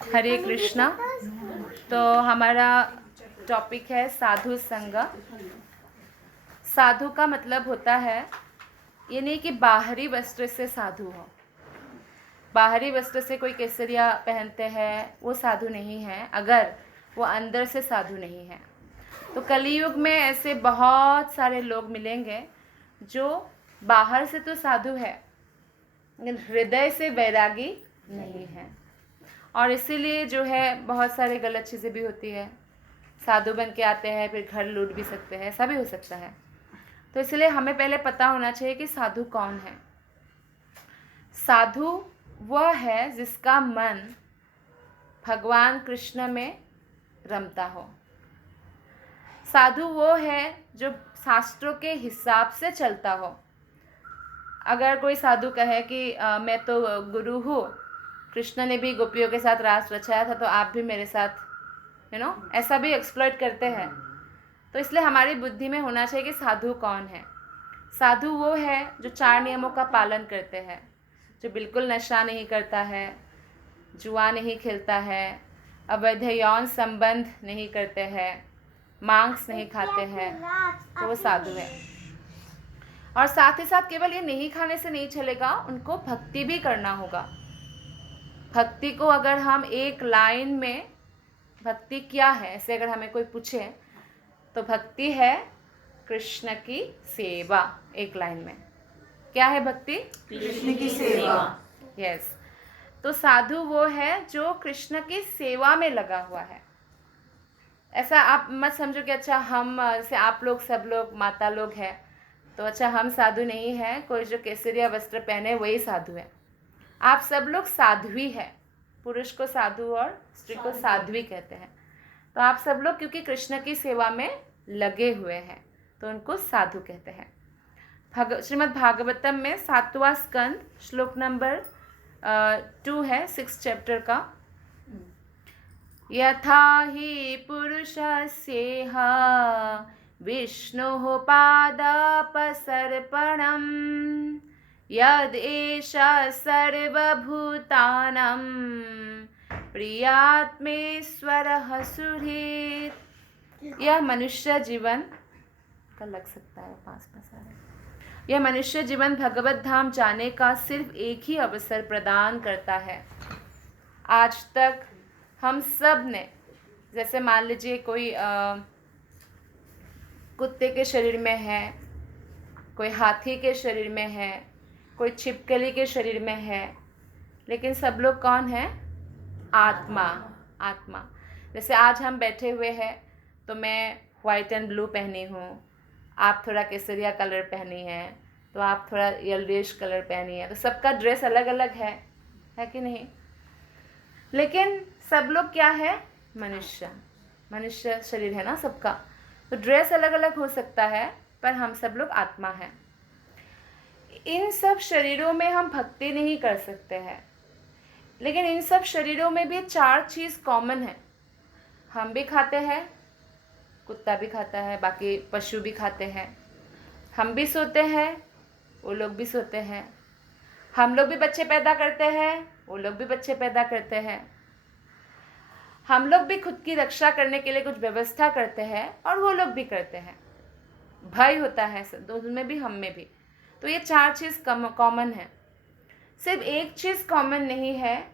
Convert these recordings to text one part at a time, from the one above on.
हरे कृष्णा। तो हमारा टॉपिक है साधु संग। साधु का मतलब होता है ये नहीं कि बाहरी वस्त्र से साधु हो। बाहरी वस्त्र से कोई केसरिया पहनते हैं वो साधु नहीं है, अगर वो अंदर से साधु नहीं है। तो कलियुग में ऐसे बहुत सारे लोग मिलेंगे जो बाहर से तो साधु है लेकिन हृदय से वैरागी नहीं है, और इसीलिए जो है बहुत सारे गलत चीज़ें भी होती है। साधु बन के आते हैं फिर घर लूट भी सकते हैं, ऐसा भी हो सकता है। तो इसलिए हमें पहले पता होना चाहिए कि साधु कौन है। साधु वह है जिसका मन भगवान कृष्ण में रमता हो। साधु वो है जो शास्त्रों के हिसाब से चलता हो। अगर कोई साधु कहे कि मैं तो गुरु हूँ, कृष्ण ने भी गोपियों के साथ रास रचाया था तो आप भी मेरे साथ ऐसा भी एक्सप्लॉइट करते हैं। तो इसलिए हमारी बुद्धि में होना चाहिए कि साधु कौन है। साधु वो है जो 4 नियमों का पालन करते हैं, जो बिल्कुल नशा नहीं करता है, जुआ नहीं खेलता है, अवैध यौन संबंध नहीं करते हैं, मांस नहीं खाते हैं, तो वो साधु है। और साथ ही साथ केवल ये नहीं खाने से नहीं चलेगा, उनको भक्ति भी करना होगा। भक्ति को अगर हम एक लाइन में, भक्ति क्या है ऐसे अगर हमें कोई पूछे तो भक्ति है कृष्ण की सेवा। एक लाइन में क्या है भक्ति? कृष्ण की सेवा। यस। तो साधु वो है जो कृष्ण की सेवा में लगा हुआ है। ऐसा आप मत समझो कि अच्छा हम जैसे आप लोग सब लोग माता लोग हैं तो अच्छा हम साधु नहीं हैं, कोई जो केसरिया वस्त्र पहने वही साधु है। आप सब लोग साध्वी है। पुरुष को साधु और स्त्री को साध्वी कहते हैं। तो आप सब लोग क्योंकि कृष्ण की सेवा में लगे हुए हैं तो उनको साधु कहते हैं। श्रीमद् भागवतम में 7वां स्कंद श्लोक नंबर 2 है 6 चैप्टर का। यथा हि पुरुषस्येह विष्णुः पादापसर्पणम् यद एषा सर्वभूतानां प्रियात्मेश्वरः सुहृत्। यह मनुष्य जीवन का लग सकता है पास आ रहा है। यह मनुष्य जीवन भगवत धाम जाने का सिर्फ एक ही अवसर प्रदान करता है। आज तक हम सब ने, जैसे मान लीजिए कोई कुत्ते के शरीर में है, कोई हाथी के शरीर में है, कोई छिपकली के शरीर में है, लेकिन सब लोग कौन है? आत्मा। आत्मा। जैसे आज हम बैठे हुए हैं तो मैं वाइट एंड ब्लू पहनी हूँ, आप थोड़ा केसरिया कलर पहनी है, तो आप थोड़ा येलोइश कलर पहनी है, तो सबका ड्रेस अलग अलग है कि नहीं? लेकिन सब लोग क्या है? मनुष्य। मनुष्य शरीर है ना सबका, तो ड्रेस अलग अलग हो सकता है पर हम सब लोग आत्मा हैं। इन सब शरीरों में हम भक्ति नहीं कर सकते हैं, लेकिन इन सब शरीरों में भी 4 चीज़ कॉमन है। हम भी खाते हैं, कुत्ता भी खाता है, बाकी पशु भी खाते हैं। हम भी सोते हैं, वो लोग भी सोते हैं। हम लोग भी बच्चे पैदा करते हैं, वो लोग भी बच्चे पैदा करते हैं। हम लोग भी खुद की रक्षा करने के लिए कुछ व्यवस्था करते हैं और वो लोग भी करते हैं। भय होता है उनमें भी, हम में भी। तो ये 4 चीज़ कॉमन है। सिर्फ एक चीज़ कॉमन नहीं है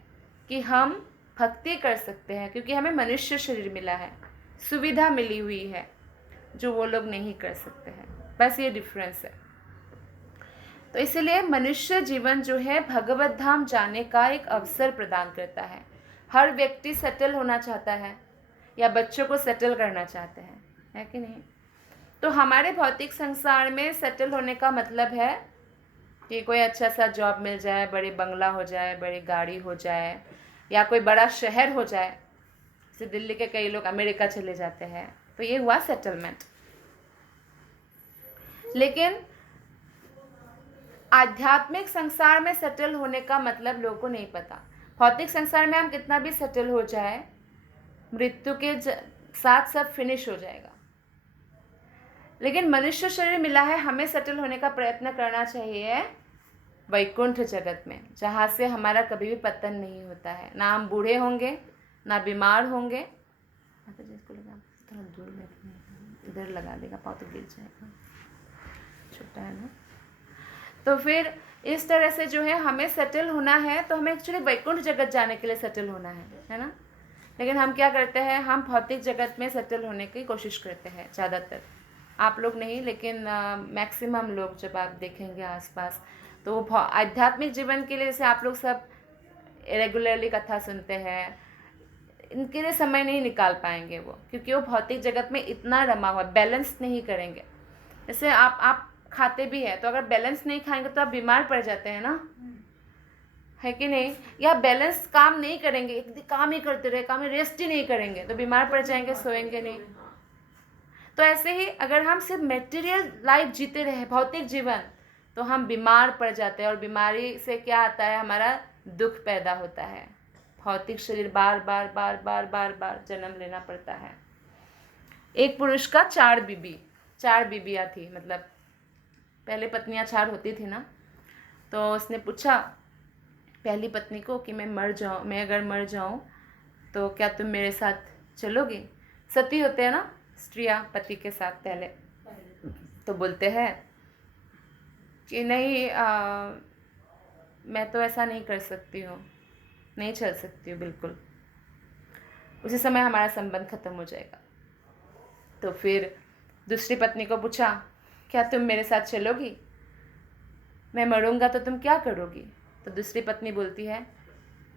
कि हम भक्ति कर सकते हैं, क्योंकि हमें मनुष्य शरीर मिला है, सुविधा मिली हुई है जो वो लोग नहीं कर सकते हैं। बस ये डिफरेंस है। तो इसलिए मनुष्य जीवन जो है भगवत धाम जाने का एक अवसर प्रदान करता है। हर व्यक्ति सेटल होना चाहता है या बच्चों को सेटल करना चाहते हैं, है कि नहीं? तो हमारे भौतिक संसार में सेटल होने का मतलब है कि कोई अच्छा सा जॉब मिल जाए, बड़े बंगला हो जाए, बड़ी गाड़ी हो जाए, या कोई बड़ा शहर हो जाए। जैसे दिल्ली के कई लोग अमेरिका चले जाते हैं, तो ये हुआ सेटलमेंट। लेकिन आध्यात्मिक संसार में सेटल होने का मतलब लोगों को नहीं पता। भौतिक संसार में हम कितना भी सेटल हो जाए, मृत्यु के साथ सब फिनिश हो जाएगा। लेकिन मनुष्य शरीर मिला है, हमें सेटल होने का प्रयत्न करना चाहिए वैकुंठ जगत में, जहाँ से हमारा कभी भी पतन नहीं होता है। ना हम बूढ़े होंगे, ना बीमार होंगे। माता जी इसको लगा थोड़ा दूर बैठने, इधर लगा देगा, पाँव तो गिर जाएगा, छोटा है ना। तो फिर इस तरह से जो है हमें सेटल होना है, तो हमें एक्चुअली वैकुंठ जगत जाने के लिए सेटल होना है ना। लेकिन हम क्या करते हैं, हम भौतिक जगत में सेटल होने की कोशिश करते हैं ज़्यादातर। आप लोग नहीं, लेकिन मैक्सिमम लोग जब आप देखेंगे आसपास, तो वो आध्यात्मिक जीवन के लिए, जैसे आप लोग सब रेगुलरली कथा सुनते हैं, इनके लिए समय नहीं निकाल पाएंगे वो, क्योंकि वो भौतिक जगत में इतना रमा हुआ, बैलेंस नहीं करेंगे। जैसे आप खाते भी है, तो अगर बैलेंस नहीं खाएंगे तो आप बीमार पड़ जाते हैं ना, है कि नहीं। या बैलेंस काम नहीं करेंगे, एक काम ही करते रहे, काम में रेस्ट ही नहीं करेंगे, तो बीमार पड़ जाएंगे, सोएंगे नहीं। तो ऐसे ही अगर हम सिर्फ मटेरियल लाइफ जीते रहे, भौतिक जीवन, तो हम बीमार पड़ जाते हैं। और बीमारी से क्या आता है, हमारा दुख पैदा होता है। भौतिक शरीर बार बार बार बार बार बार जन्म लेना पड़ता है। एक पुरुष का 4 बीबियाँ थी, मतलब पहले पत्नियाँ 4 होती थी ना। तो उसने पूछा पहली पत्नी को कि मैं अगर मर जाऊँ तो क्या तुम मेरे साथ चलोगी। सती होते हैं ना स्त्रियाँ पति के साथ पहले, तो बोलते हैं कि नहीं, मैं तो ऐसा नहीं कर सकती हूँ, नहीं चल सकती हूँ बिल्कुल। उसी समय हमारा संबंध खत्म हो जाएगा। तो फिर दूसरी पत्नी को पूछा क्या तुम मेरे साथ चलोगी, मैं मरूंगा तो तुम क्या करोगी। तो दूसरी पत्नी बोलती है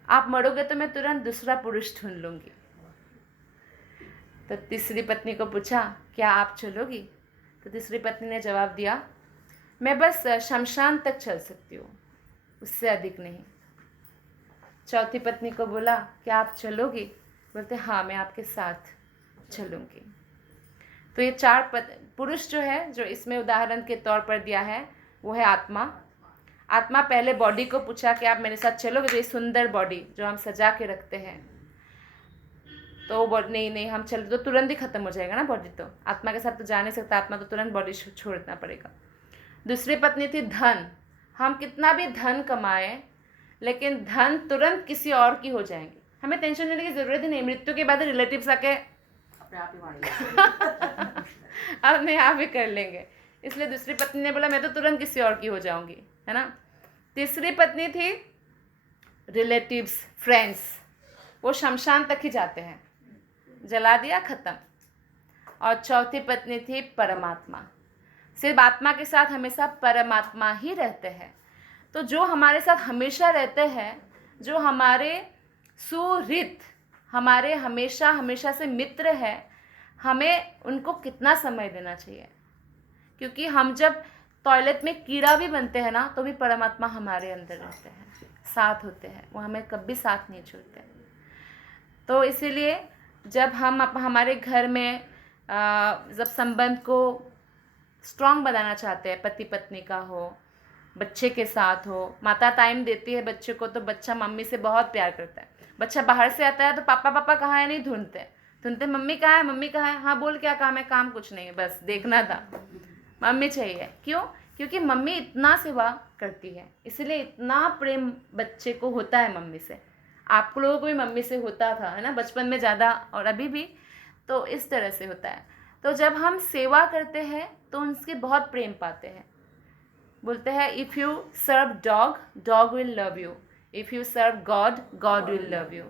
आप मरोगे तो मैं तुरंत दूसरा पुरुष ढूंढ लूँगी। तो तीसरी पत्नी को पूछा क्या आप चलोगी। तो तीसरी पत्नी ने जवाब दिया मैं बस शमशान तक चल सकती हूँ, उससे अधिक नहीं। चौथी पत्नी को बोला क्या आप चलोगी, बोलते हाँ मैं आपके साथ चलूँगी। तो ये 4 पुरुष जो है, जो इसमें उदाहरण के तौर पर दिया है, वो है आत्मा। आत्मा पहले बॉडी को पूछा कि आप मेरे साथ चलोगे, जो ये सुंदर बॉडी जो हम सजा के रखते हैं, तो वो नहीं हम चल, तो तुरंत ही खत्म हो जाएगा ना बॉडी, तो आत्मा के साथ तो जा नहीं सकता, आत्मा तो तुरंत बॉडी छोड़ना पड़ेगा। दूसरी पत्नी थी धन। हम कितना भी धन कमाएं, लेकिन धन तुरंत किसी और की हो जाएंगी, हमें टेंशन लेने की ज़रूरत ही नहीं। मृत्यु के बाद रिलेटिव्स आके अपने आप ही कर लेंगे। इसलिए दूसरी पत्नी ने बोला मैं तो तुरंत किसी और की हो जाऊंगी, है ना। तीसरी पत्नी थी रिलेटिव्स, फ्रेंड्स, वो शमशान तक ही जाते हैं, जला दिया खत्म। और चौथी पत्नी थी परमात्मा। सिर्फ आत्मा के साथ हमेशा परमात्मा ही रहते हैं। तो जो हमारे साथ हमेशा रहते हैं, जो हमारे सुहृद, हमारे हमेशा से मित्र है, हमें उनको कितना समय देना चाहिए। क्योंकि हम जब टॉयलेट में कीड़ा भी बनते हैं ना, तो भी परमात्मा हमारे अंदर रहते हैं, साथ होते हैं, वो हमें कभी साथ नहीं छोड़ते। तो इसीलिए जब हम हमारे घर में जब संबंध को स्ट्रॉन्ग बनाना चाहते हैं, पति पत्नी का हो, बच्चे के साथ हो, माता टाइम देती है बच्चे को, तो बच्चा मम्मी से बहुत प्यार करता है। बच्चा बाहर से आता है तो पापा कहाँ है नहीं ढूंढते मम्मी कहाँ है, मम्मी कहाँ है, हाँ बोल क्या काम है, काम कुछ नहीं है, बस देखना था, मम्मी चाहिए। क्यों? क्योंकि मम्मी इतना सेवा करती है, इसलिए इतना प्रेम बच्चे को होता है मम्मी से। आप लोगों को भी मम्मी से होता था, है ना, बचपन में ज़्यादा और अभी भी, तो इस तरह से होता है। तो जब हम सेवा करते हैं तो उनसे बहुत प्रेम पाते हैं। बोलते हैं if you serve dog, dog will love you, if you serve God, God will love you.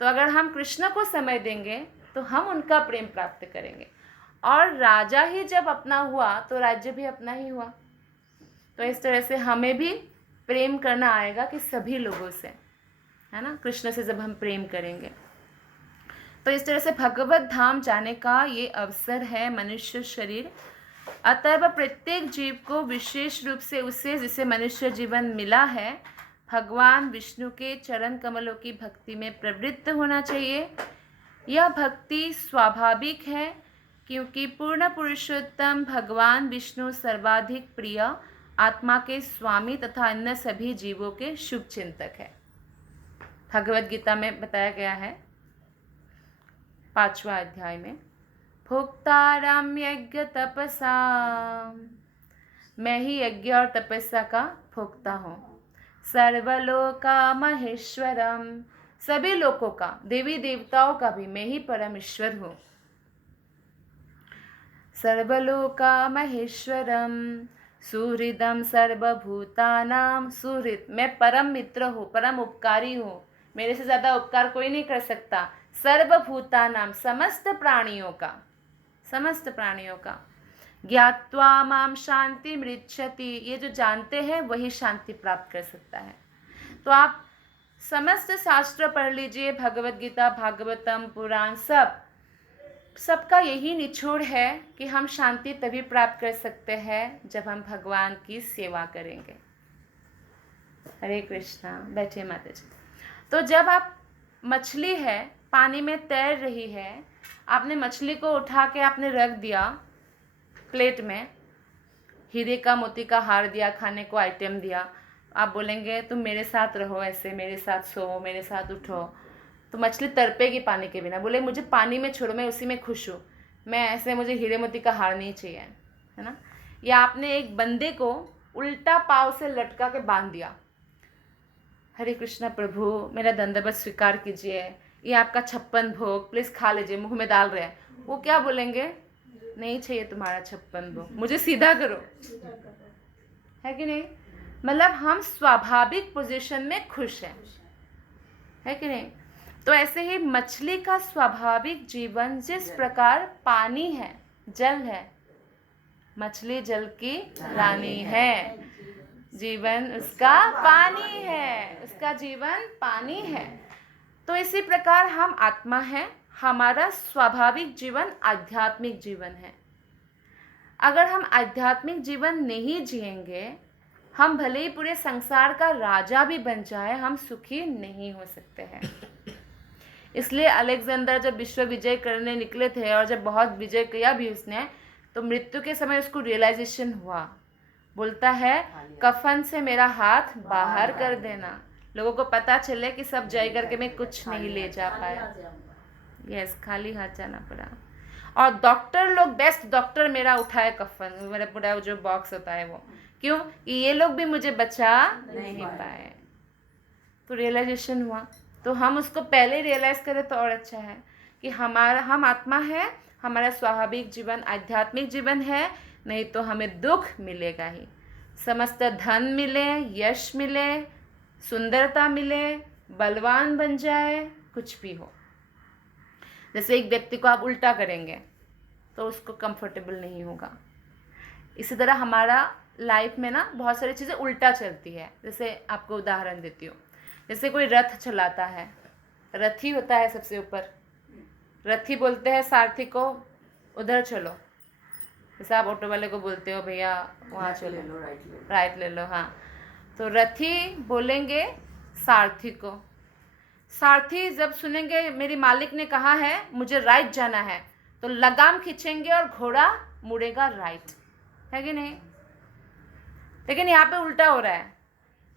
तो अगर हम कृष्ण को समय देंगे तो हम उनका प्रेम प्राप्त करेंगे। और राजा ही जब अपना हुआ तो राज्य भी अपना ही हुआ। तो इस तरह से हमें भी प्रेम करना आएगा कि सभी लोगों से, है ना, कृष्ण से जब हम प्रेम करेंगे। तो इस तरह से भगवत धाम जाने का ये अवसर है मनुष्य शरीर। अतः प्रत्येक जीव को विशेष रूप से उसे जिसे मनुष्य जीवन मिला है, भगवान विष्णु के चरण कमलों की भक्ति में प्रवृत्त होना चाहिए। यह भक्ति स्वाभाविक है क्योंकि पूर्ण पुरुषोत्तम भगवान विष्णु सर्वाधिक प्रिय, आत्मा के स्वामी तथा अन्य सभी जीवों के शुभ चिंतक है। भगवद गीता में बताया गया है 5वां अध्याय में, भोक्तारम यज्ञ तपसा, मैं ही यज्ञ और तपस्या का भोक्ता हूँ। सर्वलोका महेश्वरम सभी लोगों का, देवी देवताओं का भी मैं ही परम ईश्वर हूँ। सर्वलोका महेश्वरम सुहृदम सर्वभूतानाम सुहृद, मैं परम मित्र हूँ, परम उपकारी हूँ, मेरे से ज़्यादा उपकार कोई नहीं कर सकता। सर्वभूतानाम, समस्त प्राणियों का, समस्त प्राणियों का। ज्ञात्वा माम शांति मृच्छति, ये जो जानते हैं वही शांति प्राप्त कर सकता है। तो आप समस्त शास्त्र पढ़ लीजिए, भगवत गीता, भागवतम, पुराण, सबका यही निचोड़ है कि हम शांति तभी प्राप्त कर सकते हैं जब हम भगवान की सेवा करेंगे। हरे कृष्णा। बैठिए माता जी। तो जब आप, मछली है पानी में तैर रही है, आपने मछली को उठा के आपने रख दिया प्लेट में, हीरे का मोती का हार दिया, खाने को आइटम दिया, आप बोलेंगे तुम मेरे साथ रहो, ऐसे मेरे साथ सो, मेरे साथ उठो, तो मछली तड़पेगी पानी के बिना, बोले मुझे पानी में छोड़ो, मैं उसी में खुश हूँ, मैं ऐसे, मुझे हीरे मोती का हार नहीं चाहिए, है ना। या आपने एक बंदे को उल्टा पाँव से लटका के बांध दिया, हरे कृष्णा प्रभु मेरा दंडवत स्वीकार कीजिए, ये आपका 56 भोग प्लीज़ खा लीजिए, मुँह में डाल रहे हैं, वो क्या बोलेंगे, नहीं चाहिए तुम्हारा 56 भोग, मुझे सीधा करो, है कि नहीं। मतलब हम स्वाभाविक पोजीशन में खुश हैं, है कि नहीं। तो ऐसे ही मछली का स्वाभाविक जीवन जिस प्रकार पानी है, जल है, मछली जल की रानी है, जीवन उसका पानी है, उसका जीवन पानी है। तो इसी प्रकार हम आत्मा हैं, हमारा स्वाभाविक जीवन आध्यात्मिक जीवन है। अगर हम आध्यात्मिक जीवन नहीं जिएंगे, हम भले ही पूरे संसार का राजा भी बन जाए, हम सुखी नहीं हो सकते हैं। इसलिए अलेक्जेंडर जब विश्व विजय करने निकले थे, और जब बहुत विजय किया भी उसने, तो मृत्यु के समय उसको रियलाइजेशन हुआ, बोलता है कफन से मेरा हाथ बाहर कर देना, लोगों को पता चले कि सब जय करके मैं कुछ नहीं ले जा पाया। यस, खाली हाथ जाना पड़ा। और डॉक्टर लोग, बेस्ट डॉक्टर मेरा उठाए कफन, मेरा पूरा जो बॉक्स होता है वो, क्यों कि ये लोग भी मुझे बचा नहीं पाए। तो रियलाइजेशन हुआ। तो हम उसको पहले रियलाइज करें तो और अच्छा है कि हम आत्मा है, हमारा स्वाभाविक जीवन आध्यात्मिक जीवन है, नहीं तो हमें दुख मिलेगा ही। समस्त धन मिले, यश मिले, सुंदरता मिले, बलवान बन जाए, कुछ भी हो। जैसे एक व्यक्ति को आप उल्टा करेंगे तो उसको कंफर्टेबल नहीं होगा। इसी तरह हमारा लाइफ में ना बहुत सारी चीज़ें उल्टा चलती है। जैसे आपको उदाहरण देती हूँ, जैसे कोई रथ चलाता है, रथी होता है सबसे ऊपर, रथी बोलते हैं सारथी को उधर चलो, जैसे आप ऑटो वाले को बोलते हो भैया वहाँ चलो, राइट ले लो, हाँ। तो रथी बोलेंगे सारथी को, सारथी जब सुनेंगे मेरी मालिक ने कहा है मुझे राइट जाना है, तो लगाम खींचेंगे और घोड़ा मुड़ेगा राइट, है कि नहीं। लेकिन यहाँ पे उल्टा हो रहा है,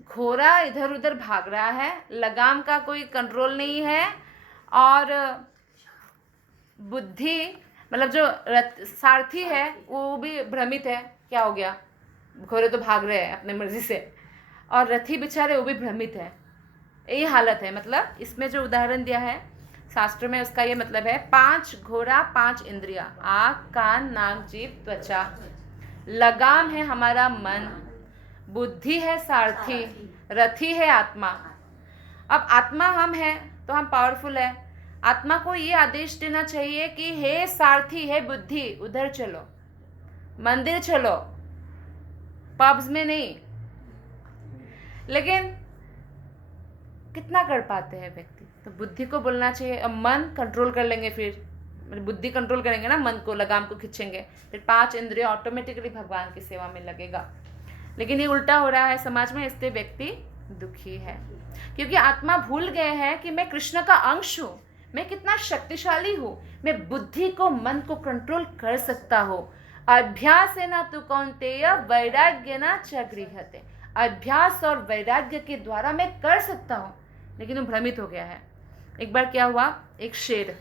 घोड़ा इधर उधर भाग रहा है, लगाम का कोई कंट्रोल नहीं है, और बुद्धि मतलब जो सारथी है वो भी भ्रमित है, क्या हो गया, घोड़े तो भाग रहे हैं अपने मर्जी से, और रथी बेचारे वो भी भ्रमित है। यही हालत है। मतलब इसमें जो उदाहरण दिया है शास्त्र में, उसका ये मतलब है 5 घोड़ा 5 इंद्रिया, आँख, कान, नाक, जीभ, त्वचा, लगाम है हमारा मन, बुद्धि है सारथी, रथी है आत्मा। अब आत्मा हम हैं तो हम पावरफुल है। आत्मा को ये आदेश देना चाहिए कि हे सारथी, है बुद्धि, उधर चलो, मंदिर चलो, पब्स में नहीं। लेकिन कितना कर पाते हैं व्यक्ति। तो बुद्धि को बोलना चाहिए, अब मन कंट्रोल कर लेंगे, फिर बुद्धि कंट्रोल करेंगे ना, मन को, लगाम को खींचेंगे, फिर 5 इंद्रिय ऑटोमेटिकली भगवान की सेवा में लगेगा। लेकिन ये उल्टा हो रहा है समाज में, इसलिए व्यक्ति दुखी है, क्योंकि आत्मा भूल गए हैं कि मैं कृष्ण का अंश हूँ, मैं कितना शक्तिशाली हूँ, मैं बुद्धि को, मन को कंट्रोल कर सकता हूँ। अभ्यास है ना तू कौन्तेय वैराग्य ना च गृह्यते, अभ्यास और वैराग्य के द्वारा मैं कर सकता हूँ। लेकिन वो भ्रमित हो गया है। एक बार क्या हुआ, एक शेर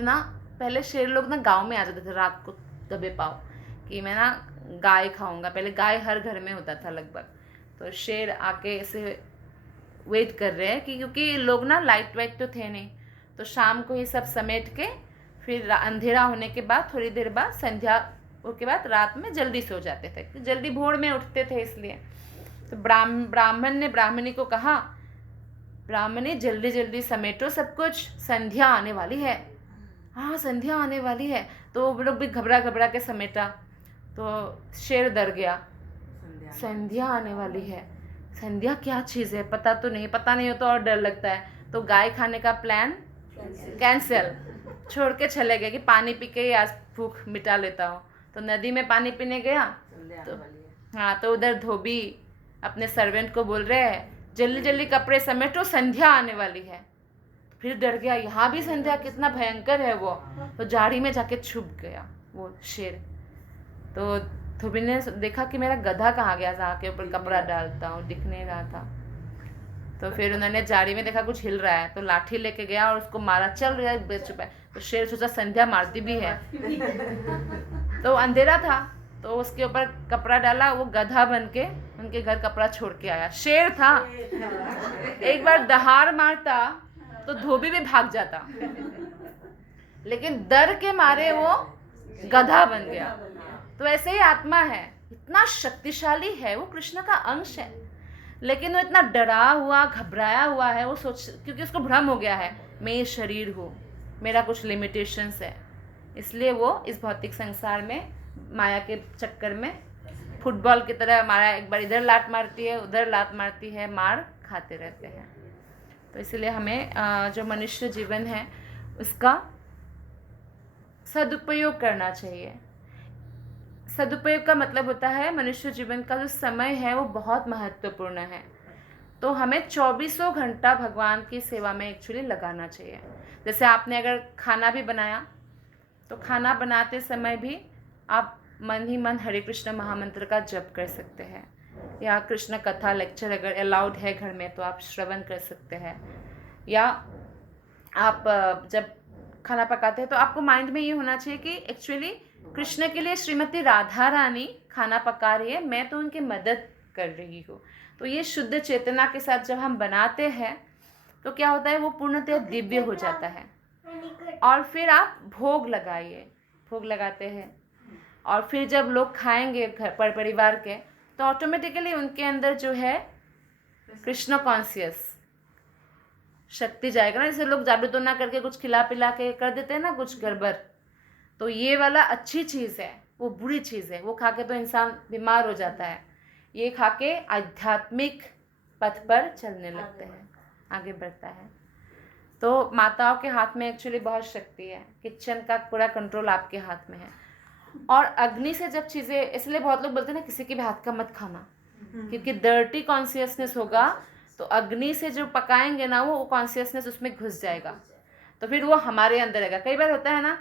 ना, पहले शेर लोग ना गांव में आ जाते थे रात को दबे पाव कि मैं ना गाय खाऊंगा। पहले गाय हर घर में होता था लगभग। तो शेर आके ऐसे वेट कर रहे हैं कि क्योंकि लोग ना लाइट वाइट तो थे नहीं, तो शाम को ही सब समेट के फिर अंधेरा होने के बाद थोड़ी देर बाद संध्या के बाद रात में जल्दी सो जाते थे, जल्दी भोर में उठते थे इसलिए। तो ब्राह्मण ने ब्राह्मणी को कहा, ब्राह्मणी जल्दी जल्दी समेटो सब कुछ, संध्या आने वाली है। हाँ संध्या आने वाली है। तो वो लोग भी घबरा घबरा के समेटा। तो शेर डर गया, संध्या आने वाली है, संध्या क्या चीज़ है पता नहीं हो तो और डर लगता है। तो गाय खाने का प्लान कैंसिल, छोड़ के चले गए कि पानी पी के ही आज भूख मिटा लेता हूँ। तो नदी में पानी पीने गया तो हाँ, तो उधर धोबी अपने सर्वेंट को बोल रहे हैं जल्दी जल्दी कपड़े समेटो, संध्या आने वाली है। फिर डर गया, यहाँ भी संध्या, कितना भयंकर है वो। तो झाड़ी में जाके छुप गया वो शेर। तो धोबी ने देखा कि मेरा गधा कहाँ गया, जहाँ के ऊपर कपड़ा डालता हूँ, दिख नहीं रहा था। तो फिर उन्होंने झाड़ी में देखा कुछ हिल रहा है, तो लाठी लेके गया और उसको मारा, चल रहा है बेच चुका है। तो शेर सोचा संध्या मारती भी है। तो अंधेरा था, तो उसके ऊपर कपड़ा डाला, वो गधा बन के उनके घर कपड़ा छोड़ के आया। शेर था, एक बार दहाड़ मारता तो धोबी भी भाग जाता, लेकिन डर के मारे वो गधा बन गया। तो ऐसे ही आत्मा है, इतना शक्तिशाली है, वो कृष्ण का अंश है, लेकिन वो इतना डरा हुआ घबराया हुआ है। वो सोच, क्योंकि उसको भ्रम हो गया है मैं ये शरीर हूँ, मेरा कुछ लिमिटेशंस है, इसलिए वो इस भौतिक संसार में माया के चक्कर में फुटबॉल की तरह माया एक बार इधर लात मारती है, उधर लात मारती है, मार खाते रहते हैं। तो इसलिए हमें जो मनुष्य जीवन है उसका सदुपयोग करना चाहिए। सदुपयोग का मतलब होता है मनुष्य जीवन का जो समय है वो बहुत महत्वपूर्ण है, तो हमें 24 घंटा भगवान की सेवा में एक्चुअली लगाना चाहिए। जैसे आपने अगर खाना भी बनाया तो खाना बनाते समय भी आप मन ही मन हरे कृष्ण महामंत्र का जप कर सकते हैं, या कृष्ण कथा लेक्चर अगर अलाउड है घर में तो आप श्रवण कर सकते हैं। या आप जब खाना पकाते हैं तो आपको माइंड में ये होना चाहिए कि एक्चुअली कृष्ण के लिए श्रीमती राधा रानी खाना पका रही है, मैं तो उनकी मदद कर रही हूँ। तो ये शुद्ध चेतना के साथ जब हम बनाते हैं तो क्या होता है, वो पूर्णतः दिव्य हो जाता है। और फिर आप भोग लगाइए, भोग लगाते हैं, और फिर जब लोग खाएंगे घर पर परिवार के, तो ऑटोमेटिकली उनके अंदर जो है कृष्ण कॉन्शियस शक्ति जाएगा ना। जैसे लोग जादू तो ना करके कुछ खिला पिला के कर देते हैं ना कुछ गड़बड़, तो ये वाला अच्छी चीज़ है, वो बुरी चीज़ है। वो खा के तो इंसान बीमार हो जाता है, ये खा के आध्यात्मिक पथ पर चलने लगते हैं, आगे बढ़ता है। तो माताओं के हाथ में एक्चुअली बहुत शक्ति है, किचन का पूरा कंट्रोल आपके हाथ में है। और अग्नि से जब चीज़ें, इसलिए बहुत लोग बोलते हैं ना किसी के भी हाथ का मत खाना, क्योंकि डर्टी कॉन्शियसनेस होगा तो अग्नि से जो पकाएंगे ना वो कॉन्शियसनेस उसमें घुस जाएगा, तो फिर वो हमारे अंदर रहेगा। कई बार होता है ना,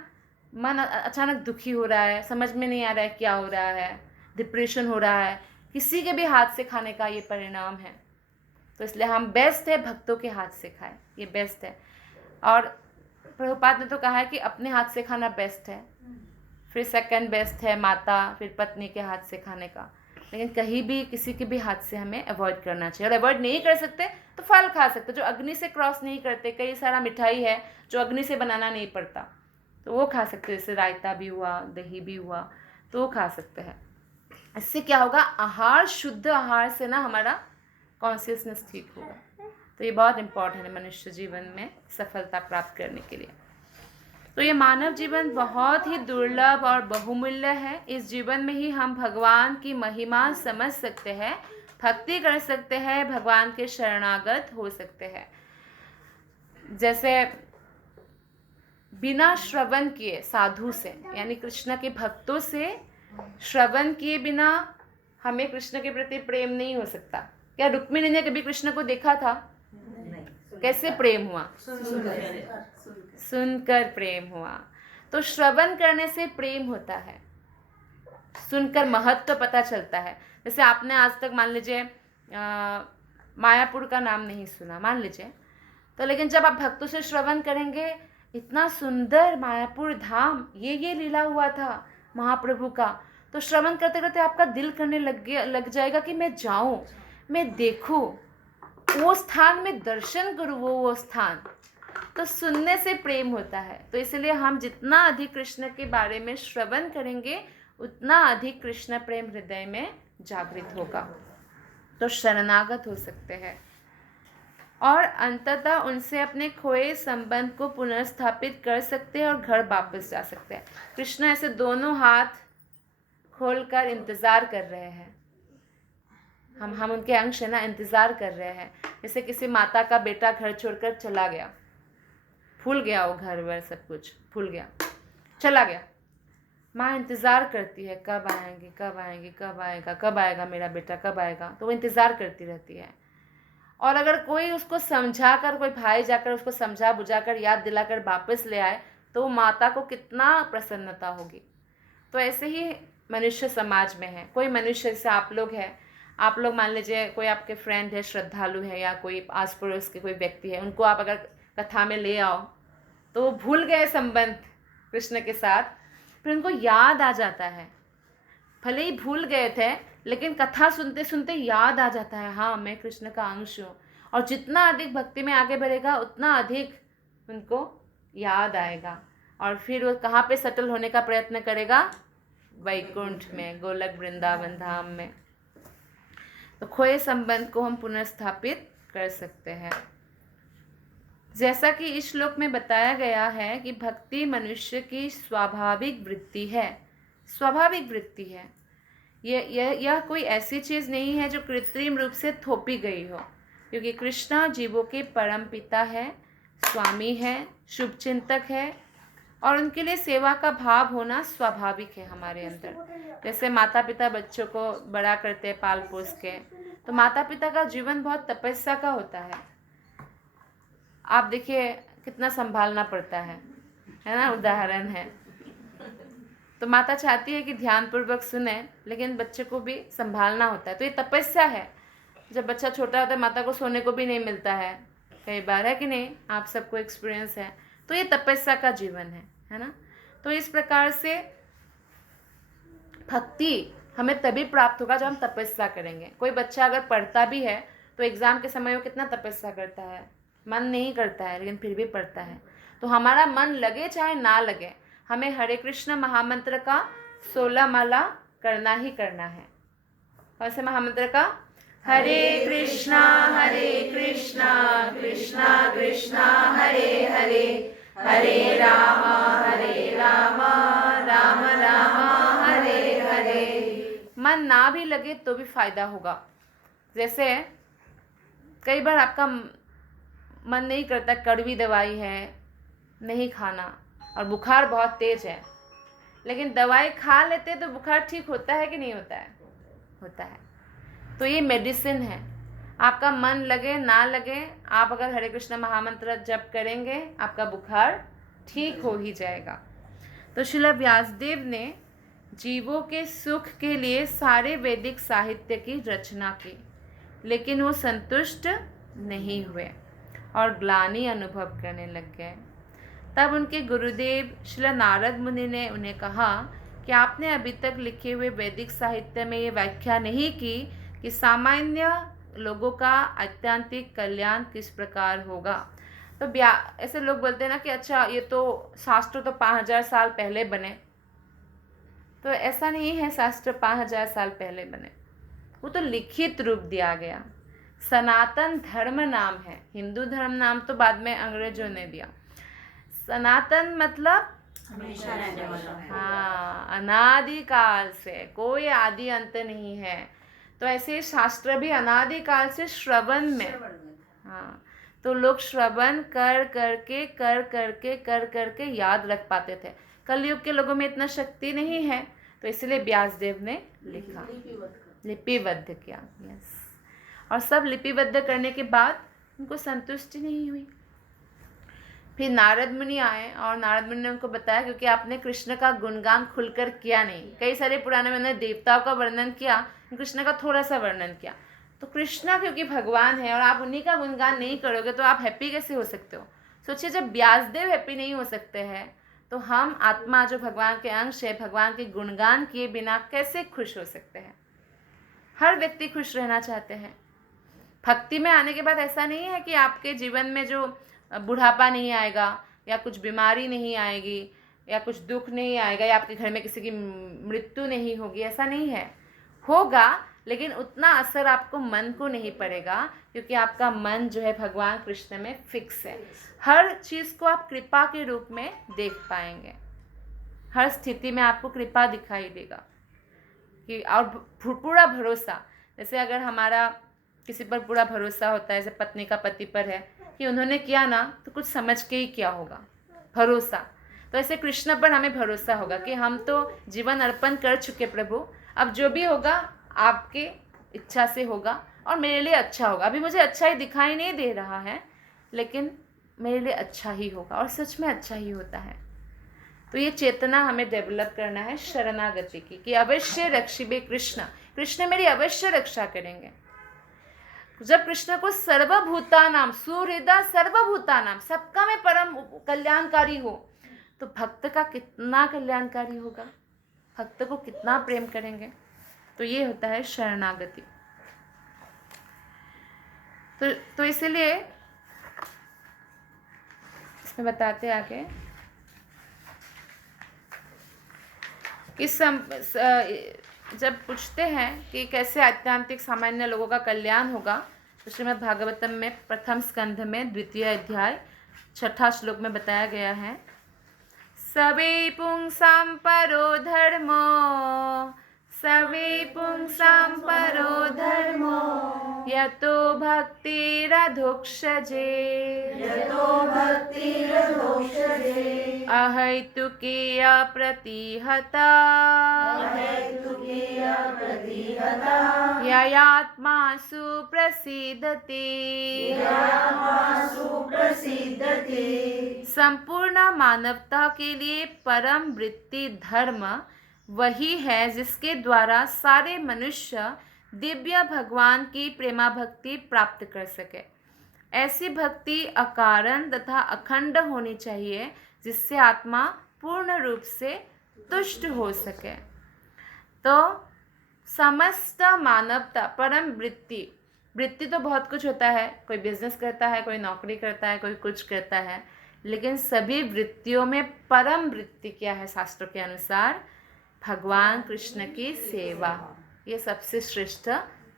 मन अचानक दुखी हो रहा है, समझ में नहीं आ रहा है क्या हो रहा है, डिप्रेशन हो रहा है, किसी के भी हाथ से खाने का ये परिणाम है। तो इसलिए हम बेस्ट है भक्तों के हाथ से खाएं, ये बेस्ट है। और प्रभुपाद ने तो कहा है कि अपने हाथ से खाना बेस्ट है, फिर सेकंड बेस्ट है माता, फिर पत्नी के हाथ से खाने का, लेकिन कहीं भी किसी के भी हाथ से हमें अवॉइड करना चाहिए। और अवॉइड नहीं कर सकते तो फल खा सकते, जो अग्नि से क्रॉस नहीं करते, कई सारा मिठाई है जो अग्नि से बनाना नहीं पड़ता, तो वो खा सकते, जैसे रायता भी हुआ, दही भी हुआ, तो वो खा सकते हैं। इससे क्या होगा, आहार, शुद्ध आहार से ना हमारा कॉन्शियसनेस ठीक होगा। तो ये बहुत इम्पोर्टेंट है मनुष्य जीवन में सफलता प्राप्त करने के लिए। तो ये मानव जीवन बहुत ही दुर्लभ और बहुमूल्य है। इस जीवन में ही हम भगवान की महिमा समझ सकते हैं, भक्ति कर सकते हैं, भगवान के शरणागत हो सकते हैं। जैसे बिना श्रवण किए साधु से, यानी कृष्ण के भक्तों से श्रवण किए बिना हमें कृष्ण के प्रति प्रेम नहीं हो सकता। क्या रुक्मिणी ने कभी कृष्ण को देखा था? कैसे प्रेम हुआ? सुनकर प्रेम हुआ। तो श्रवण करने से प्रेम होता है, सुनकर महत्व पता चलता है। जैसे आपने आज तक मान लीजिए मायापुर का नाम नहीं सुना, मान लीजिए, तो लेकिन जब आप भक्तों से श्रवण करेंगे, इतना सुंदर मायापुर धाम, ये लीला हुआ था महाप्रभु का, तो श्रवण करते करते आपका दिल करने लग जाएगा कि मैं जाऊं, मैं देखूं, वो स्थान में दर्शन करूँ, वो स्थान, तो सुनने से प्रेम होता है। तो इसलिए हम जितना अधिक कृष्ण के बारे में श्रवण करेंगे उतना अधिक कृष्ण प्रेम हृदय में जागृत होगा, तो शरणागत हो सकते हैं और अंततः उनसे अपने खोए संबंध को पुनर्स्थापित कर सकते हैं और घर वापस जा सकते हैं। कृष्ण ऐसे दोनों हाथ खोलकर इंतज़ार कर रहे हैं। हम उनके अंश है ना, इंतज़ार कर रहे हैं। जैसे किसी माता का बेटा घर छोड़कर चला गया, भूल गया, वो घर वर सब कुछ भूल गया, चला गया। माँ इंतज़ार करती है, कब आएंगे, कब आएंगे, कब आएगा, कब आएगा मेरा बेटा, कब आएगा। तो वो इंतज़ार करती रहती है। और अगर कोई उसको समझा कर, कोई भाई जाकर उसको समझा बुझा कर याद दिलाकर वापस ले आए तो माता को कितना प्रसन्नता होगी। तो ऐसे ही मनुष्य समाज में है। कोई मनुष्य, जैसे आप लोग हैं, आप लोग मान लीजिए कोई आपके फ्रेंड है, श्रद्धालु है, या कोई आस पड़ोस के कोई व्यक्ति है, उनको आप अगर कथा में ले आओ तो वो भूल गए संबंध कृष्ण के साथ, फिर उनको याद आ जाता है। भले ही भूल गए थे लेकिन कथा सुनते सुनते याद आ जाता है, हाँ मैं कृष्ण का अंश हूँ। और जितना अधिक भक्ति में आगे बढ़ेगा उतना अधिक उनको याद आएगा और फिर वो कहाँ पे सेटल होने का प्रयत्न करेगा? वैकुंठ में, गोलक वृंदावन धाम में। तो खोए संबंध को हम पुनर्स्थापित कर सकते हैं। जैसा कि इस श्लोक में बताया गया है कि भक्ति मनुष्य की स्वाभाविक वृत्ति है, स्वाभाविक वृत्ति है। यह कोई ऐसी चीज़ नहीं है जो कृत्रिम रूप से थोपी गई हो, क्योंकि कृष्ण जीवों के परम पिता है, स्वामी है, शुभचिंतक है और उनके लिए सेवा का भाव होना स्वाभाविक है हमारे अंदर। जैसे माता पिता बच्चों को बड़ा करते हैं पाल पोस के, तो माता पिता का जीवन बहुत तपस्या का होता है। आप देखिए कितना संभालना पड़ता है ना, उदाहरण है। तो माता चाहती है कि ध्यानपूर्वक सुने, लेकिन बच्चे को भी संभालना होता है, तो ये तपस्या है। जब बच्चा छोटा होता है माता को सोने को भी नहीं मिलता है, कई बार, है कि नहीं? आप सबको एक्सपीरियंस है। तो ये तपस्या का जीवन है ना। तो इस प्रकार से भक्ति हमें तभी प्राप्त होगा जब हम तपस्या करेंगे। कोई बच्चा अगर पढ़ता भी है तो एग्ज़ाम के समय वो कितना तपस्या करता है, मन नहीं करता है लेकिन फिर भी पढ़ता है। तो हमारा मन लगे चाहे ना लगे, हमें हरे कृष्ण महामंत्र का 16 माला करना ही करना है। कौन से महामंत्र का? हरे कृष्णा कृष्णा कृष्णा हरे हरे, हरे रामा राम राम हरे हरे। मन ना भी लगे तो भी फायदा होगा। जैसे कई बार आपका मन नहीं करता, कड़वी दवाई है नहीं खाना और बुखार बहुत तेज़ है, लेकिन दवाई खा लेते तो बुखार ठीक होता है कि नहीं होता है? होता है। तो ये मेडिसिन है। आपका मन लगे ना लगे, आप अगर हरे कृष्ण महामंत्र जप करेंगे आपका बुखार ठीक हो ही जाएगा। तो श्रील व्यासदेव ने जीवों के सुख के लिए सारे वैदिक साहित्य की रचना की, लेकिन वो संतुष्ट नहीं हुए और ग्लानि अनुभव करने लग गए। तब उनके गुरुदेव श्री नारद मुनि ने उन्हें कहा कि आपने अभी तक लिखे हुए वैदिक साहित्य में ये व्याख्या नहीं की कि सामान्य लोगों का आत्यंतिक कल्याण किस प्रकार होगा। तो ऐसे लोग बोलते हैं ना कि अच्छा ये तो शास्त्र तो 5000 साल पहले बने, तो ऐसा नहीं है शास्त्र 5000 साल पहले बने, वो तो लिखित रूप दिया गया। सनातन धर्म नाम है, हिंदू धर्म नाम तो बाद में अंग्रेजों ने दिया। सनातन मतलब हमेशा रहने वाला। हाँ, अनादिकाल से, कोई आदि अंत नहीं है। तो ऐसे शास्त्र भी अनादिकाल से श्रवण में, हाँ, तो लोग श्रवण कर करके याद रख पाते थे। कलयुग के लोगों में इतना शक्ति नहीं है, तो इसलिए व्यासदेव ने लिखा, लिपिबद्ध किया। यस। और सब लिपिबद्ध करने के बाद उनको संतुष्टि नहीं हुई। फिर नारद मुनि आए और नारद मुनि ने उनको बताया, क्योंकि आपने कृष्ण का गुणगान खुलकर किया नहीं। कई सारे पुराने में उन्होंने देवताओं का वर्णन किया, कृष्ण का थोड़ा सा वर्णन किया। तो कृष्ण क्योंकि भगवान है और आप उन्हीं का गुणगान नहीं करोगे तो आप हैप्पी कैसे हो सकते हो? सोचिए, जब व्यासदेव हैप्पी नहीं हो सकते हैं तो हम आत्मा जो भगवान के अंश है, भगवान के गुणगान किए बिना कैसे खुश हो सकते हैं? हर व्यक्ति खुश रहना चाहते हैं। भक्ति में आने के बाद ऐसा नहीं है कि आपके जीवन में जो बुढ़ापा नहीं आएगा, या कुछ बीमारी नहीं आएगी, या कुछ दुख नहीं आएगा, या आपके घर में किसी की मृत्यु नहीं होगी, ऐसा नहीं है। होगा, लेकिन उतना असर आपको मन को नहीं पड़ेगा, क्योंकि आपका मन जो है भगवान कृष्ण में फिक्स है। हर चीज़ को आप कृपा के रूप में देख पाएंगे, हर स्थिति में आपको कृपा दिखाई देगा कि, और पूरा भरोसा। जैसे अगर हमारा किसी पर पूरा भरोसा होता है, जैसे पत्नी का पति पर है कि उन्होंने किया ना तो कुछ समझ के ही किया होगा, भरोसा। तो ऐसे कृष्ण पर हमें भरोसा होगा कि हम तो जीवन अर्पण कर चुके प्रभु, अब जो भी होगा आपके इच्छा से होगा और मेरे लिए अच्छा होगा। अभी मुझे अच्छा ही दिखाई नहीं दे रहा है, लेकिन मेरे लिए अच्छा ही होगा, और सच में अच्छा ही होता है। तो ये चेतना हमें डेवलप करना है शरणागति की, कि अवश्य रक्षिबे कृष्ण, कृष्ण मेरी अवश्य रक्षा करेंगे। जब कृष्ण को सर्वभूतानाम, सुहृदा सर्वभूतानाम, सबका में परम कल्याणकारी हो, तो भक्त का कितना कल्याणकारी होगा, भक्त को कितना प्रेम करेंगे। तो ये होता है शरणागति। तो इसीलिए इसमें बताते आगे कि जब पूछते हैं कि कैसे आध्यात्मिक सामान्य लोगों का कल्याण होगा, तो श्रीमद् भागवतम में प्रथम स्कंध में 2 अध्याय 6 श्लोक में बताया गया है, सवे पुंसां परो धर्मो, सवे पुंसां परो धर्मो, यतो भक्तिरधोक्षजे, यतो भक्तिरधोक्षजे, अहैतुकीय प्रतिहता, अहैतुकीय प्रतिहता, ययात्मासु प्रसीदति, ययात्मासु प्रसीदति। संपूर्ण मानवता के लिए परम वृत्ति धर्म वही है जिसके द्वारा सारे मनुष्य दिव्य भगवान की प्रेमा भक्ति प्राप्त कर सके। ऐसी भक्ति अकारण तथा अखंड होनी चाहिए, जिससे आत्मा पूर्ण रूप से तुष्ट हो सके। तो समस्त मानवता परम वृत्ति, वृत्ति तो बहुत कुछ होता है, कोई बिजनेस करता है, कोई नौकरी करता है, कोई कुछ करता है, लेकिन सभी वृत्तियों में परम वृत्ति क्या है शास्त्रों के अनुसार? भगवान कृष्ण की सेवा, ये सबसे श्रेष्ठ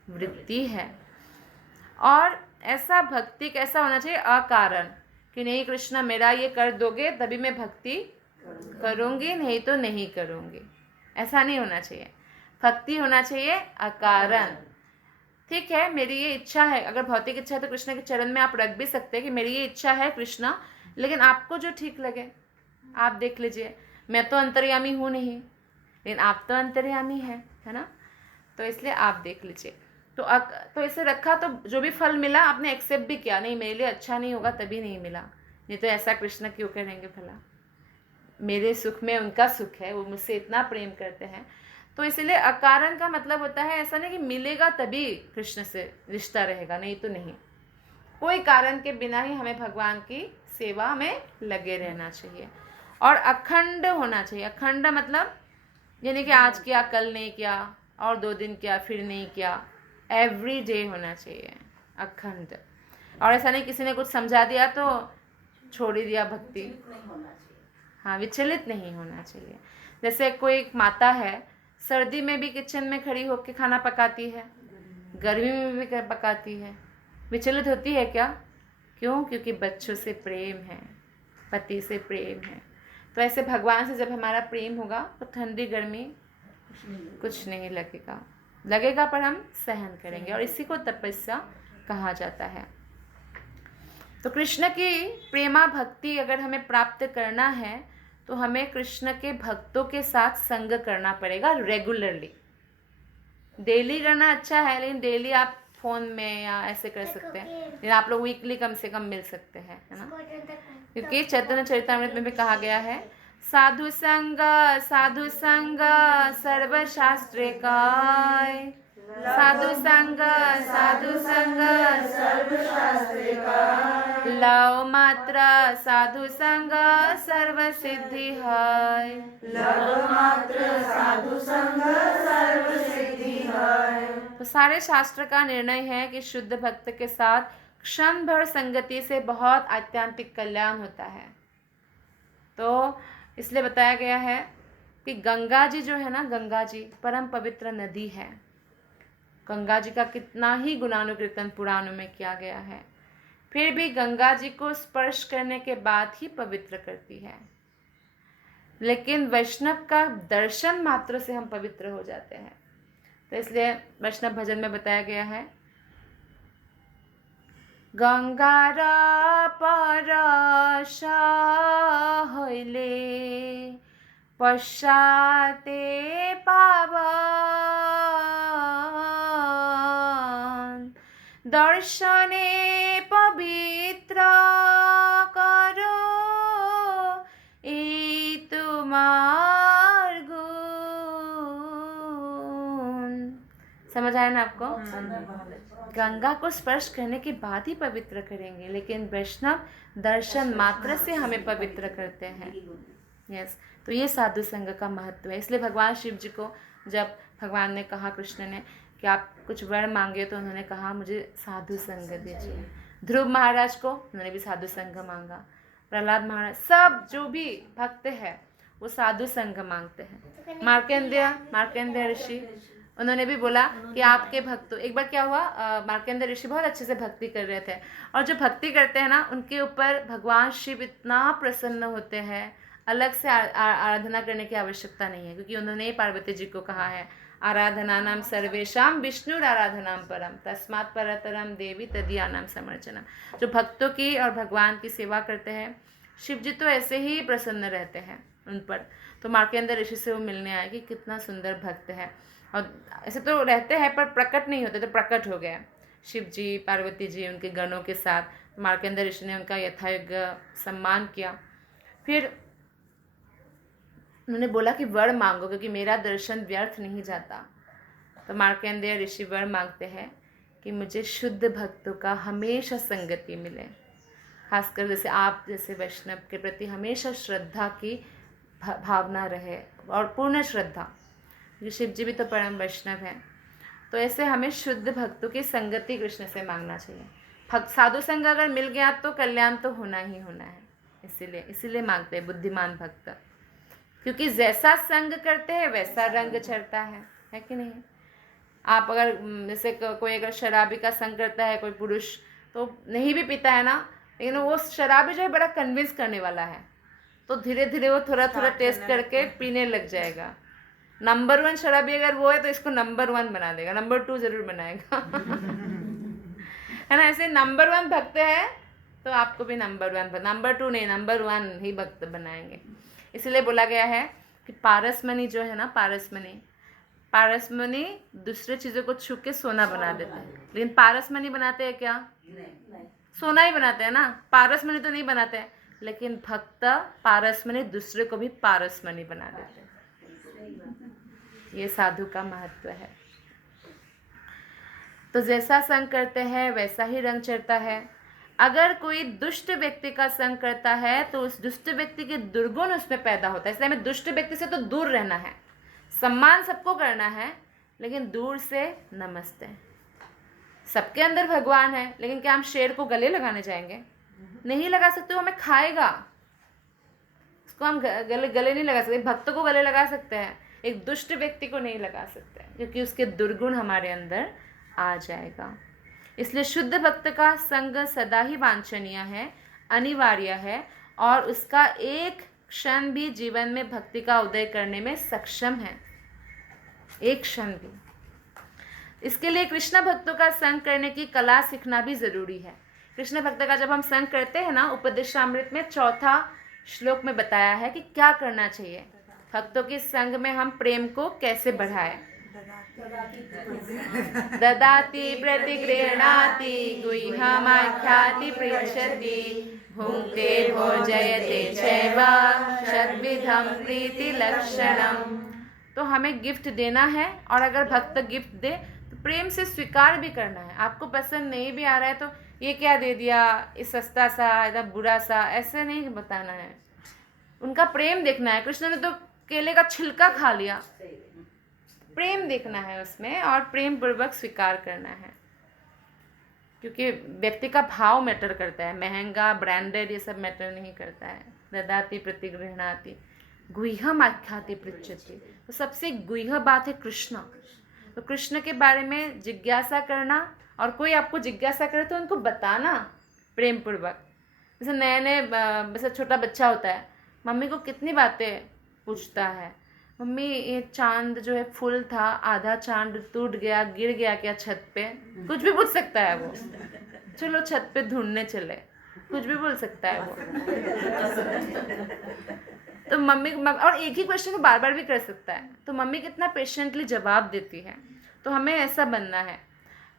वृत्ति है। और ऐसा भक्ति कैसा होना चाहिए? अकारण, कि नहीं कृष्ण मेरा ये कर दोगे तभी मैं भक्ति करूँगी, नहीं तो नहीं करूँगी, ऐसा नहीं होना चाहिए। भक्ति होना चाहिए अकारण। ठीक है, मेरी ये इच्छा है, अगर भौतिक इच्छा है तो कृष्ण के चरण में आप रख भी सकते हैं कि मेरी ये इच्छा है कृष्ण, लेकिन आपको जो ठीक लगे आप देख लीजिए। मैं तो अंतर्यामी हूँ नहीं, लेकिन आप तो अंतर्यामी है ना, तो इसलिए आप देख लीजिए। तो इसे रखा, तो जो भी फल मिला आपने एक्सेप्ट भी किया, नहीं मेरे लिए अच्छा नहीं होगा तभी नहीं मिला, नहीं तो ऐसा कृष्ण क्यों करेंगे भला, मेरे सुख में उनका सुख है, वो मुझसे इतना प्रेम करते हैं। तो इसीलिए अकारण का मतलब होता है ऐसा नहीं कि मिलेगा तभी कृष्ण से रिश्ता रहेगा, नहीं तो नहीं, कोई कारण के बिना ही हमें भगवान की सेवा में लगे रहना चाहिए। और अखंड होना चाहिए। अखंड मतलब यानी कि आज किया कल नहीं किया, और 2 दिन किया फिर नहीं किया, एवरी डे होना चाहिए अखंड। और ऐसा नहीं किसी ने कुछ समझा दिया तो छोड़ ही दिया भक्ति, हाँ, विचलित नहीं होना चाहिए। जैसे कोई एक माता है, सर्दी में भी किचन में खड़ी होकर खाना पकाती है, गर्मी में भी पकाती है, विचलित होती है क्या? क्यों? क्योंकि बच्चों से प्रेम है, पति से प्रेम है। तो ऐसे भगवान से जब हमारा प्रेम होगा तो ठंडी गर्मी कुछ नहीं लगेगा पर हम सहन करेंगे, और इसी को तपस्या कहा जाता है। तो कृष्ण की प्रेमा भक्ति अगर हमें प्राप्त करना है तो हमें कृष्ण के भक्तों के साथ संग करना पड़ेगा रेगुलरली। डेली करना अच्छा है, लेकिन डेली आप फ़ोन में या ऐसे कर सकते हैं, लेकिन आप लोग वीकली कम से कम मिल सकते हैं, है ना, क्योंकि चैतन्य चरितामृत में भी कहा गया है साधु संग सर्वशास्त्रे काय, साधु संग सर्वशास्त्रे का लव मात्र साधु संग सर्व सिद्धि है। लव मात्र साधु संग सर्व सिद्धि है। तो सारे शास्त्र का निर्णय है कि शुद्ध भक्त के साथ क्षण भर संगति से बहुत आत्यंतिक कल्याण होता है। तो इसलिए बताया गया है कि गंगा जी जो है ना, गंगा जी परम पवित्र नदी है। गंगा जी का कितना ही गुणानुकीर्तन पुराणों में किया गया है, फिर भी गंगा जी को स्पर्श करने के बाद ही पवित्र करती है। लेकिन वैष्णव का दर्शन मात्र से हम पवित्र हो जाते हैं। तो इसलिए वैष्णव भजन में बताया गया है, गंगार परशा हइले पश्चाते पावन दर्शने पवित्र करो ई तुम्हार गुण। समझ आया ना आपको? गंगा को स्पर्श करने के बाद ही पवित्र करेंगे, लेकिन वैष्णव दर्शन मात्र से हमें पवित्र करते हैं। यस, तो ये साधु संग का महत्व है। इसलिए भगवान शिव जी को जब भगवान ने कहा, कृष्ण ने, कि आप कुछ वर मांगे, तो उन्होंने कहा मुझे साधु संग दीजिए। ध्रुव महाराज को उन्होंने भी साधु संग मांगा। प्रहलाद महाराज, सब जो भी भक्त है वो साधु संग मांगते हैं। मार्कंडेय ऋषि, उन्होंने भी बोला कि आपके भक्तों, एक बार क्या हुआ, मार्कंडेय ऋषि बहुत अच्छे से भक्ति कर रहे थे, और जो भक्ति करते हैं ना, उनके ऊपर भगवान शिव इतना प्रसन्न होते हैं, अलग से आराधना करने की आवश्यकता नहीं है, क्योंकि उन्होंने पार्वती जी को कहा है, आराधना नाम सर्वेशाम विष्णुर आराधनाम परम तस्मात् परतरम देवी तदीयानाम समर्चनम। जो भक्तों की और भगवान की सेवा करते हैं, शिव जी तो ऐसे ही प्रसन्न रहते हैं उन पर। तो मार्कंडेय ऋषि से वो मिलने आए कि कितना सुंदर भक्त है, और ऐसे तो रहते हैं पर प्रकट नहीं होते, तो प्रकट हो गए शिव जी, पार्वती जी उनके गणों के साथ। मार्कंडेय ऋषि ने उनका यथायोग्य सम्मान किया। फिर उन्होंने बोला कि वर मांगो, क्योंकि मेरा दर्शन व्यर्थ नहीं जाता। तो मार्कंडेय ऋषि वर मांगते हैं कि मुझे शुद्ध भक्तों का हमेशा संगति मिले, खासकर जैसे आप जैसे वैष्णव के प्रति हमेशा श्रद्धा की भावना रहे, और पूर्ण श्रद्धा, क्योंकि शिव जी भी तो परम वैष्णव हैं। तो ऐसे हमें शुद्ध भक्तों की संगति कृष्ण से मांगना चाहिए। साधु संग अगर मिल गया तो कल्याण तो होना ही होना है। इसीलिए मांगते हैं बुद्धिमान भक्त, क्योंकि जैसा संग करते हैं वैसा रंग चढ़ता है कि नहीं? आप अगर जैसे कोई अगर शराबी का संग करता है, कोई पुरुष तो नहीं भी पीता है ना, लेकिन वो शराबी जो है बड़ा कन्विंस करने वाला है, तो धीरे धीरे वो थोड़ा थोड़ा टेस्ट करके पीने लग जाएगा। नंबर 1 शराबी अगर वो है तो इसको नंबर 1 बना देगा, नंबर 2 जरूर बनाएगा है ना? ऐसे नंबर 1 भक्त है तो आपको भी नंबर 1, नंबर 2 नहीं, नंबर 1 ही भक्त बनाएंगे। इसलिए बोला गया है कि पारसमणि जो है ना, पारसमणि दूसरे चीज़ों को छू के सोना बना देते हैं, लेकिन पारसमणि बनाते हैं क्या? सोना ही बनाते हैं ना, पारसमणि तो नहीं बनाते हैं। लेकिन भक्त पारसमणि दूसरे को भी पारसमणि बना देते हैं। ये साधु का महत्व है। तो जैसा संग करते हैं वैसा ही रंग चढ़ता है। अगर कोई दुष्ट व्यक्ति का संग करता है तो उस दुष्ट व्यक्ति के दुर्गुण उसमें पैदा होता है। इसलिए हमें दुष्ट व्यक्ति से तो दूर रहना है, सम्मान सबको करना है, लेकिन दूर से नमस्ते। सबके अंदर भगवान है, लेकिन क्या हम शेर को गले लगाने जाएंगे? नहीं लगा सकते, वो हमें खाएगा। उसको हम गले नहीं लगा सकते। भक्तों को गले लगा सकते हैं, एक दुष्ट व्यक्ति को नहीं लगा सकते, क्योंकि उसके दुर्गुण हमारे अंदर आ जाएगा। इसलिए शुद्ध भक्त का संग सदा ही वांछनीय है, अनिवार्य है, और उसका एक क्षण भी जीवन में भक्ति का उदय करने में सक्षम है, एक क्षण भी। इसके लिए कृष्ण भक्तों का संग करने की कला सीखना भी ज़रूरी है। कृष्ण भक्त का जब हम संग करते हैं ना, उपदेशामृत में 4 श्लोक में बताया है कि क्या करना चाहिए। भक्तों के संग में हम प्रेम को कैसे बढ़ाएं। ददाति प्रतिगृह्णाति गुह्यमाख्याति पृच्छति भुङ्क्ते भोजयते चैव षड्विधं प्रीतिलक्षणम्। तो हमें गिफ्ट देना है, और अगर भक्त गिफ्ट दे तो प्रेम से स्वीकार भी करना है। आपको पसंद नहीं भी आ रहा है तो ये क्या दे दिया, ये सस्ता सा, एकदम बुरा सा, ऐसे नहीं बताना है। उनका प्रेम देखना है। कृष्ण ने तो केले का छिलका खा लिया, प्रेम देखना है उसमें और प्रेम पूर्वक स्वीकार करना है, क्योंकि व्यक्ति का भाव मैटर करता है। महंगा, ब्रांडेड, ये सब मैटर नहीं करता है। ददाति प्रतिगृह्णाति गुह्यम आख्याति पृच्छति। तो सबसे गुह्य बात है कृष्ण। तो कृष्ण के बारे में जिज्ञासा करना, और कोई आपको जिज्ञासा करे तो उनको बताना प्रेम पूर्वक। जैसे नए नए जैसे छोटा बच्चा होता है, मम्मी को कितनी बातें पूछता है। मम्मी ये चांद जो है फुल था, आधा चांद टूट गया, गिर गया क्या छत पे, कुछ भी पूछ सकता है वो। चलो छत पे ढूंढने चले, कुछ भी बोल सकता है वो। तो मम्मी, और एक ही क्वेश्चन को बार बार भी कर सकता है। तो मम्मी कितना पेशेंटली जवाब देती है। तो हमें ऐसा बनना है।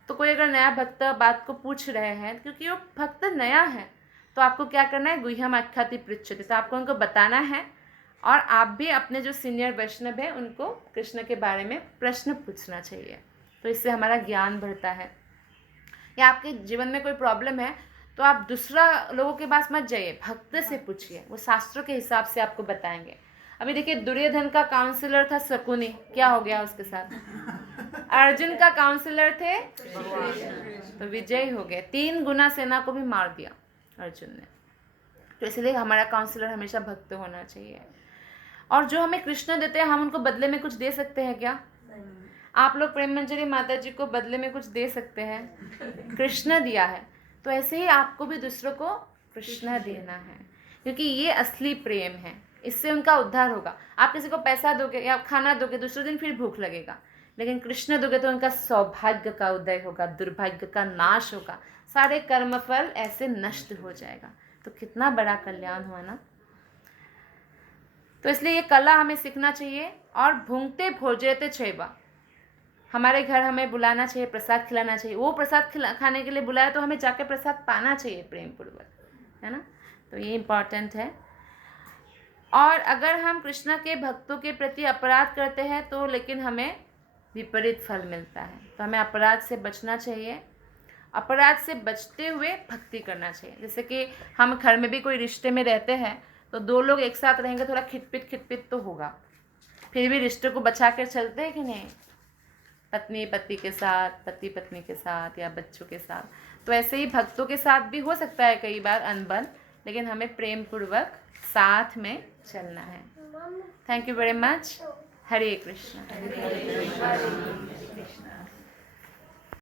तो कोई अगर नया भक्त बात को पूछ रहे हैं, क्योंकि वो भक्त नया है, तो आपको क्या करना है, गुह्यम आख्याति पृच्छति। तो आपको उनको बताना है, और आप भी अपने जो सीनियर वैष्णव है उनको कृष्ण के बारे में प्रश्न पूछना चाहिए। तो इससे हमारा ज्ञान बढ़ता है। या आपके जीवन में कोई प्रॉब्लम है तो आप दूसरा लोगों के पास मत जाइए, भक्त से पूछिए, वो शास्त्रों के हिसाब से आपको बताएंगे। अभी देखिए, दुर्योधन का काउंसलर था शकुनी, क्या हो गया उसके साथ? अर्जुन का काउंसलर थे तो विजय हो गए। 3 गुना सेना को भी मार दिया अर्जुन ने। तो इसलिए हमारा काउंसलर हमेशा भक्त होना चाहिए। और जो हमें कृष्ण देते हैं, हम उनको बदले में कुछ दे सकते हैं क्या? आप लोग प्रेम मंजरी माता जी को बदले में कुछ दे सकते हैं, कृष्ण दिया है। तो ऐसे ही आपको भी दूसरों को कृष्ण देना है, क्योंकि ये असली प्रेम है। इससे उनका उद्धार होगा। आप किसी को पैसा दोगे या खाना दोगे, दूसरे दिन फिर भूख लगेगा, लेकिन कृष्ण दोगे तो उनका सौभाग्य का उदय होगा, दुर्भाग्य का नाश होगा, सारे कर्मफल ऐसे नष्ट हो जाएगा। तो कितना बड़ा कल्याण हुआ ना। तो इसलिए ये कला हमें सीखना चाहिए। और भुंगते भोजयते चैव, हमारे घर हमें बुलाना चाहिए, प्रसाद खिलाना चाहिए। वो प्रसाद खाने के लिए बुलाया तो हमें जाके प्रसाद पाना चाहिए प्रेम पूर्वक, है ना। तो ये इम्पॉर्टेंट है। और अगर हम कृष्ण के भक्तों के प्रति अपराध करते हैं तो लेकिन हमें विपरीत फल मिलता है। तो हमें अपराध से बचना चाहिए। अपराध से बचते हुए भक्ति करना चाहिए। जैसे कि हम घर में भी कोई रिश्ते में रहते हैं तो 2 लोग एक साथ रहेंगे, थोड़ा खिटपिट तो होगा, फिर भी रिश्ते को बचा कर चलते हैं कि नहीं? पत्नी पति के साथ, पति पत्नी के साथ, या बच्चों के साथ। तो ऐसे ही भक्तों के साथ भी हो सकता है कई बार अनबन, लेकिन हमें प्रेम पूर्वक साथ में चलना है। Thank you very much. Hare Krishna.